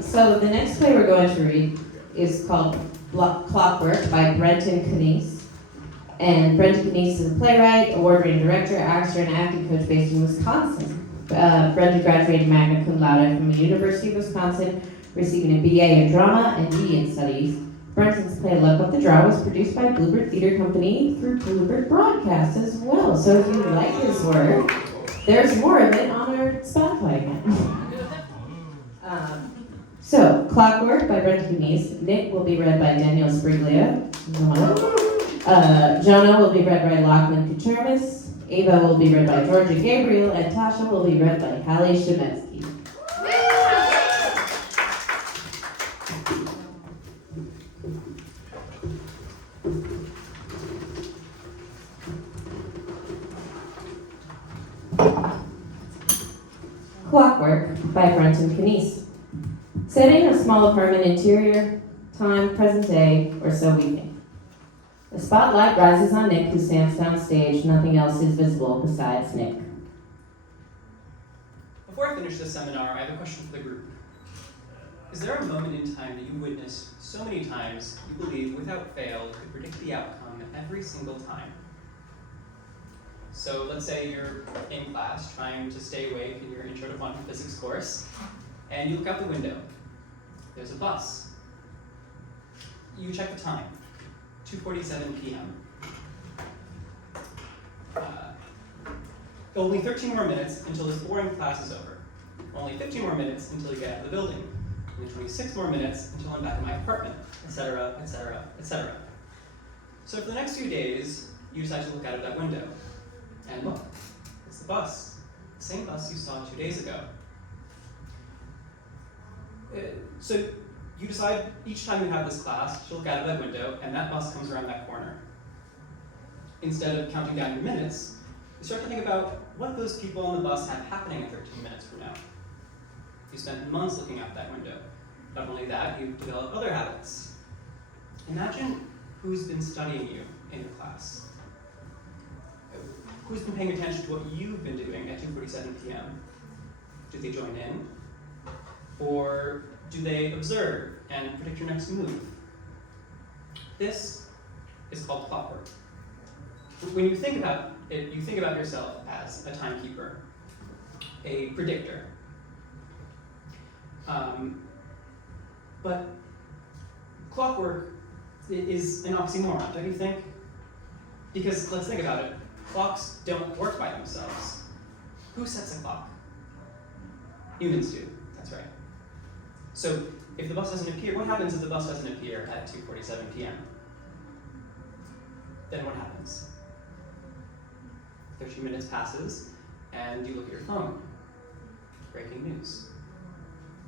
So the next play we're going to read is called Clockwork by Brenton Kniess. And Brenton Kniess is a playwright, award-winning director, actor, and acting coach based in Wisconsin. Brenton graduated magna cum laude from the University of Wisconsin, receiving a BA in drama and media studies. Brenton's play Luck Up the Draw was produced by Bluebird Theater Company through Bluebird Broadcast as well. So if you like his work, there's more of it on our Spotify account. So, Clockwork by Brenton Kniess. Nick will be read by Daniel Sbriglio. JONAH will be read by Lachlan Quertermous. Ava will be read by Georgia Gabriele, and TASHA will be read by Hallie Chametzky. Clockwork by Brenton Kniess. Setting a small apartment interior, time, present day, or so we think. The spotlight rises on Nick, who stands downstage. Nothing else is visible besides Nick. Before I finish this seminar, I have a question for the group. Is there a moment in time that you witnessed so many times you believe without fail could predict the outcome every single time? So let's say you're in class trying to stay awake in your intro to quantum physics course, and you look out the window. There's a bus. You check the time, 2:47 p.m. Only 13 more minutes until this boring class is over. Only 15 more minutes until you get out of the building. Only 26 more minutes until I'm back in my apartment, etc., etc., etc. So for the next few days, you decide to look out of that window. And look, it's the bus. The same bus you saw 2 days ago. So you decide each time you have this class to look out of that window, and that bus comes around that corner. Instead of counting down your minutes, you start to think about what those people on the bus have happening in 13 minutes from now. You spent months looking out that window. Not only that, you've developed other habits. Imagine who's been studying you in your class. Who's been paying attention to what you've been doing at 2:47 p.m.? Do they join in? Or do they observe and predict your next move? This is called clockwork. When you think about it, you think about yourself as a timekeeper, a predictor. But clockwork is an oxymoron, don't you think? Because let's think about it. Clocks don't work by themselves. Who sets a clock? Humans do, that's right. So if the bus doesn't appear, what happens if the bus doesn't appear at 2:47 p.m.? Then what happens? 13 minutes passes, and you look at your phone. Breaking news.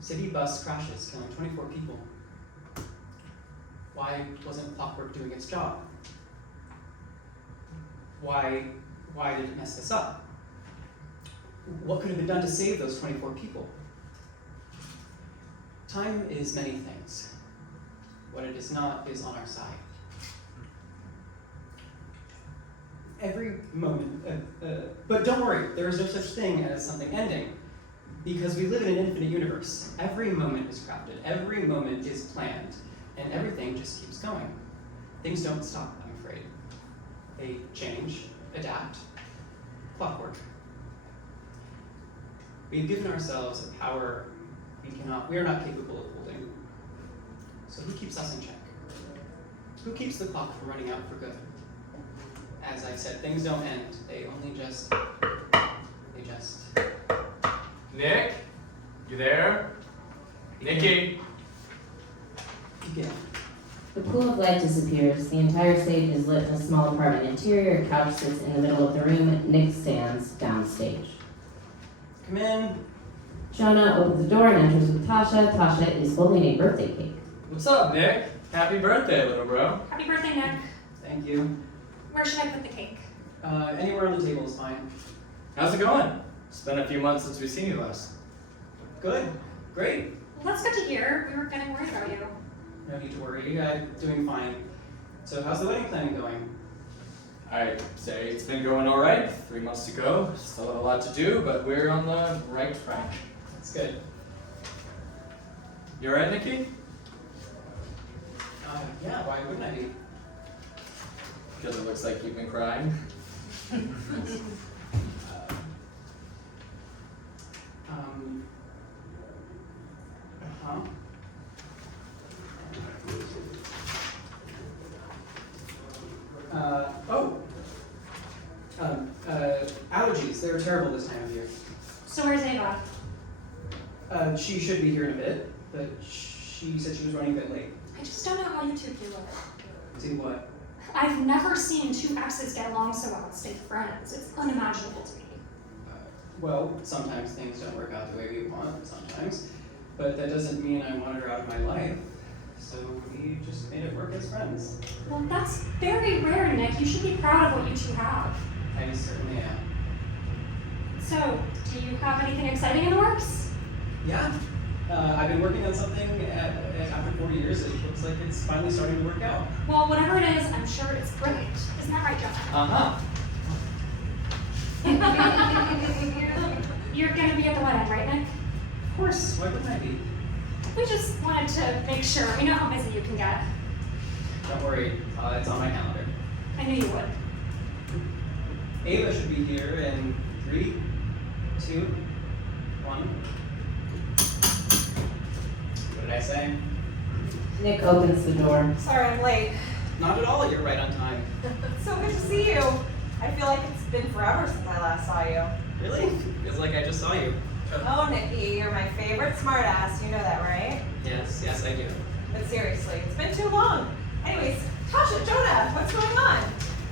City bus crashes, killing 24 people. Why wasn't clockwork doing its job? Why did it mess this up? What could have been done to save those 24 people? Time is many things. What it is not is on our side. Every moment, but don't worry, there is no such thing as something ending, because we live in an infinite universe. Every moment is crafted, every moment is planned, and everything just keeps going. Things don't stop, I'm afraid. They change, adapt, clockwork. We've given ourselves a power we are not capable of holding. So who keeps us in check? Who keeps the clock from running out for good? As I said, things don't end. They just. Nick? You there? Nicky? Begin. The pool of light disappears. The entire stage is lit in a small apartment interior. A couch sits in the middle of the room. Nick stands downstage. Come in. JONAH opens the door and enters with TASHA. TASHA is holding a birthday cake. What's up, Nick? Happy birthday, little bro. Happy birthday, Nick. Thank you. Where should I put the cake? Anywhere on the table is fine. How's it going? It's been a few months since we've seen you last. Good. Great. Well, that's good to hear. We were getting worried about you. No need to worry. I'm doing fine. So how's the wedding planning going? I'd say it's been going all right. 3 months to go. Still have a lot to do, but we're on the right track. That's good. You alright, Nikki? Yeah, why wouldn't I be? Because it looks like you've been crying. Uh-huh. Allergies, they're terrible this time of year. So where's Ava? She should be here in a bit, but she said she was running a bit late. I just don't know how you two do it. Do what? I've never seen two exes get along so well and stay friends. It's unimaginable to me. Well, sometimes things don't work out the way we want, sometimes. But that doesn't mean I wanted her out of my life. So we just made it work as friends. Well, that's very rare, Nick. You should be proud of what you two have. I certainly am. So, do you have anything exciting in the works? Yeah. I've been working on something after 40 years. It looks like it's finally starting to work out. Well, whatever it is, I'm sure it's brilliant. Isn't that right, Jonah? You're gonna be at the wedding, right, Nick? Of course. Why wouldn't I be? We just wanted to make sure. We know how busy you can get. Don't worry. It's on my calendar. I knew you would. Ava should be here in 3, 2, 1. What did I say? Nick opens the door. Sorry I'm late. Not at all. You're right on time. It's so good to see you. I feel like it's been forever since I last saw you. Really? Feels like I just saw you. Oh, Nikki, you're my favorite smartass. You know that, right? Yes, I do. But seriously, it's been too long. Anyways, Tasha, Jonah, what's going on?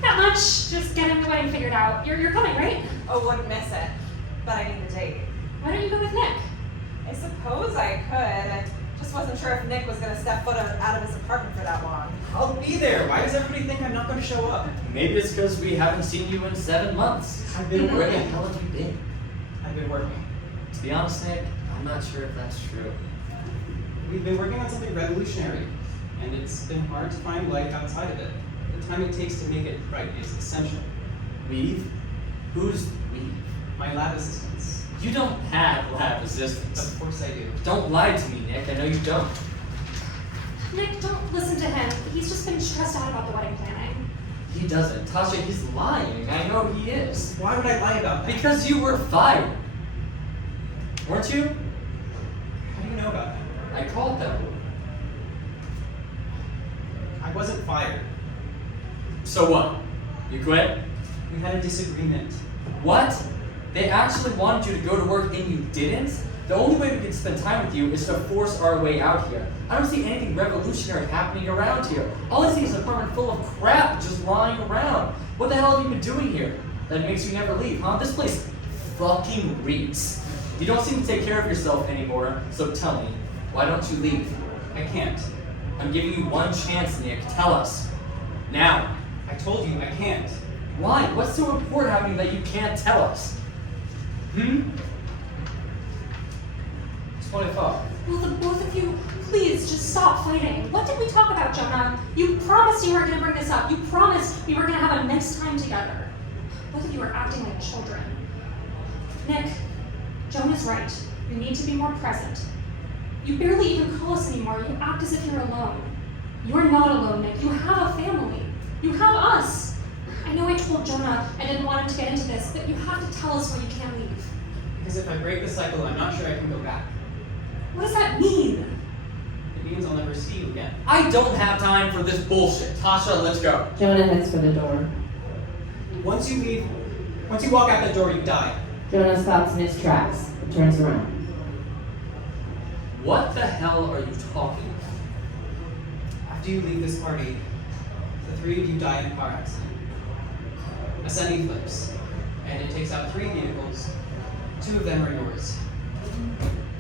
Not much. Just getting the wedding figured out. You're coming, right? Oh, wouldn't miss it. But I need a date. Why don't you go with Nick? I suppose I could. I just wasn't sure if Nick was going to step foot out of his apartment for that long. I'll be there. Why does everybody think I'm not going to show up? Maybe it's because we haven't seen you in 7 months. I've been Where the working. hell have you been? I've been working. To be honest, Nick, I'm not sure if that's true. We've been working on something revolutionary, and it's been hard to find life outside of it. The time it takes to make it right is essential. Weave? Who's Weave? My lab assistants. You don't have lab assistants. Of course I do. Don't lie to me, Nick. I know you don't. Nick, don't listen to him. He's just been stressed out about the wedding planning. He doesn't. Tasha, he's lying. I know he is. Why would I lie about that? Because you were fired. Weren't you? How do you know about that? I called them. I wasn't fired. So what? You quit? We had a disagreement. What? They actually wanted you to go to work and you didn't? The only way we can spend time with you is to force our way out here. I don't see anything revolutionary happening around here. All I see is an apartment full of crap just lying around. What the hell have you been doing here that makes you never leave, huh? This place fucking reeks. You don't seem to take care of yourself anymore, so tell me, why don't you leave? I can't. I'm giving you one chance, Nick. Tell us. Now. I told you I can't. Why? What's so important happening that you can't tell us? That's what I thought. Will the both of you please just stop fighting? What did we talk about, Jonah? You promised you weren't going to bring this up. You promised we were going to have a nice time together. Both of you are acting like children. Nick, Jonah's right. You need to be more present. You barely even call us anymore. You act as if you're alone. You're not alone, Nick. You have a family. You have us. I know I told Jonah I didn't want him to get into this, but you have to tell us when you can't leave. Because if I break the cycle, I'm not sure I can go back. What does that mean? It means I'll never see you again. I don't have time for this bullshit. Tasha, let's go. Jonah heads for the door. Once you walk out the door, you die. Jonah stops in his tracks and turns around. What the hell are you talking about? After you leave this party, the 3 of you die in a car accident. A semi flips, and it takes out 3 vehicles. 2 of them are yours.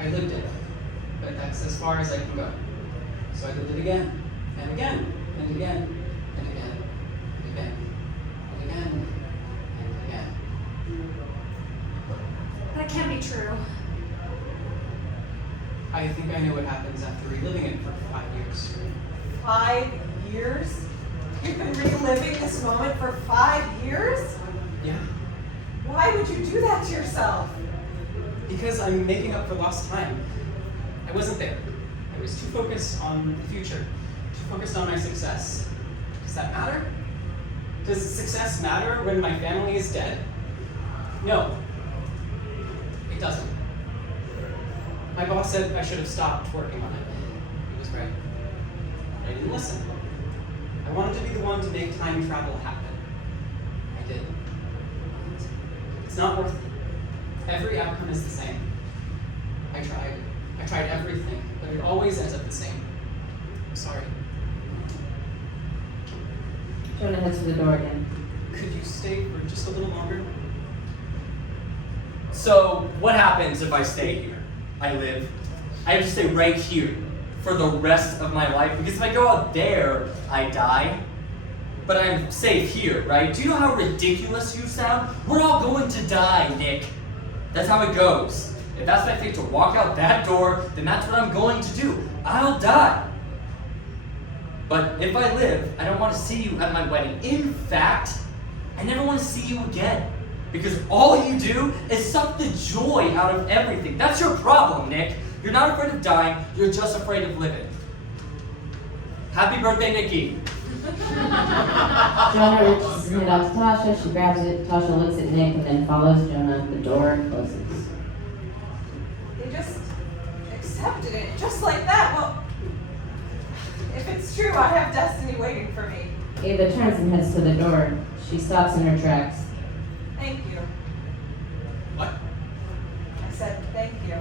I lived it, but that's as far as I can go. So I lived it again, and again, and again, and again, and again, and again, and again. That can't be true. I think I know what happens after reliving it for 5 years. 5 years? You've been reliving this moment for 5 years? Yeah. Why would you do that to yourself? Because I'm making up for lost time. I wasn't there. I was too focused on the future, too focused on my success. Does that matter? Does success matter when my family is dead? No, it doesn't. My boss said I should have stopped working on it. He was right. But I didn't listen. I wanted to be the one to make time travel happen. I did. It's not worth it. Every outcome is the same. I tried everything, but it always ends up the same. I'm sorry. Jonah heads for the door again. Could you stay for just a little longer? So, what happens if I stay here? I live. I have to stay right here for the rest of my life, because if I go out there, I die. But I'm safe here, right? Do you know how ridiculous you sound? We're all going to die, Nick. That's how it goes. If that's my fate to walk out that door, then that's what I'm going to do. I'll die. But if I live, I don't want to see you at my wedding. In fact, I never want to see you again. Because all you do is suck the joy out of everything. That's your problem, Nick. You're not afraid of dying, you're just afraid of living. Happy birthday, Nikki. Jonah reaches his hand out to Tasha. She grabs it. Tasha looks at Nick and then follows Jonah. The door closes. They just accepted it, just like that. Well, if it's true, I have destiny waiting for me. Ava turns and heads to the door. She stops in her tracks. Thank you. What? I said thank you.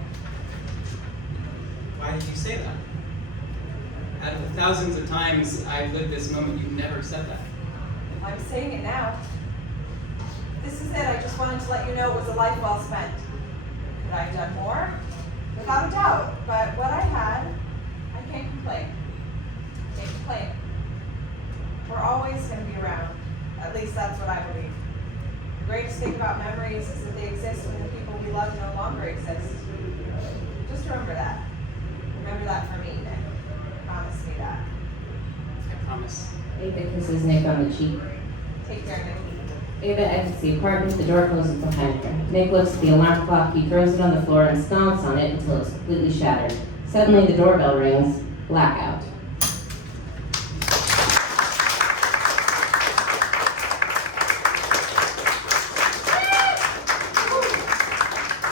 Why did you say that? Out of the thousands of times I've lived this moment, you've never said that. I'm saying it now. This is it. I just wanted to let you know it was a life well spent. Could I have done more? Without a doubt. But what I had, I can't complain. Can't complain. We're always going to be around. At least that's what I believe. The greatest thing about memories is that they exist when the people we love no longer exist. Just remember that. Remember that for me, Nick. Promise me that. I promise. Ava kisses Nick on the cheek. Take care, Nick. Ava exits the apartment. The door closes behind her. Nick looks at the alarm clock. He throws it on the floor and stomps on it until it's completely shattered. Suddenly, the doorbell rings. Blackout.